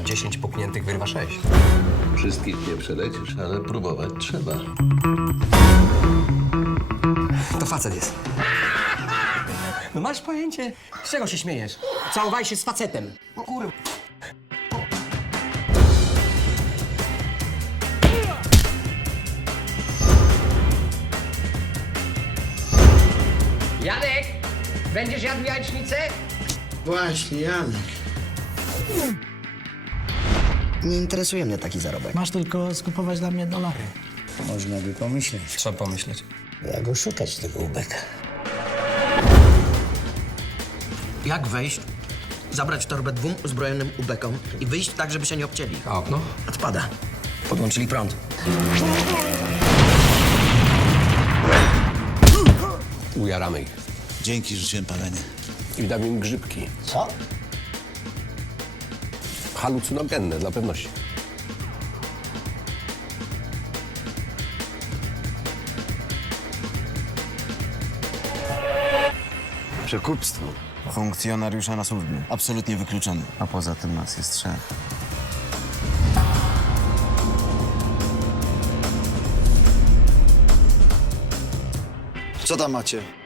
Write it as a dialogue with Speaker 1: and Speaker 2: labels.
Speaker 1: 10 pukniętych wyrwa 6.
Speaker 2: Wszystkich nie przelecisz, ale próbować trzeba.
Speaker 1: To facet jest. No masz pojęcie? Z czego się śmiejesz? Całowaj się z facetem. O kurwa. Janek! Będziesz jadł jajecznicę?
Speaker 3: Właśnie, Janek. Nie interesuje mnie taki zarobek.
Speaker 4: Masz tylko skupować dla mnie dolary.
Speaker 3: Można by pomyśleć.
Speaker 1: Trzeba pomyśleć.
Speaker 3: Jak go szukać, tego ubeka? Jak wejść, zabrać torbę 2 uzbrojonym ubekom i wyjść tak, żeby się nie obcięli?
Speaker 1: A okno?
Speaker 3: Odpada. Podłączyli prąd.
Speaker 1: Ujaramy ich.
Speaker 5: Dzięki, rzuciłem palenie.
Speaker 1: I dam im grzybki.
Speaker 3: Co?
Speaker 1: Halucynogenne dla pewności.
Speaker 6: Przekupstwo. Funkcjonariusza na służbie. Absolutnie wykluczony. A poza tym nas jest 3.
Speaker 7: Co tam macie?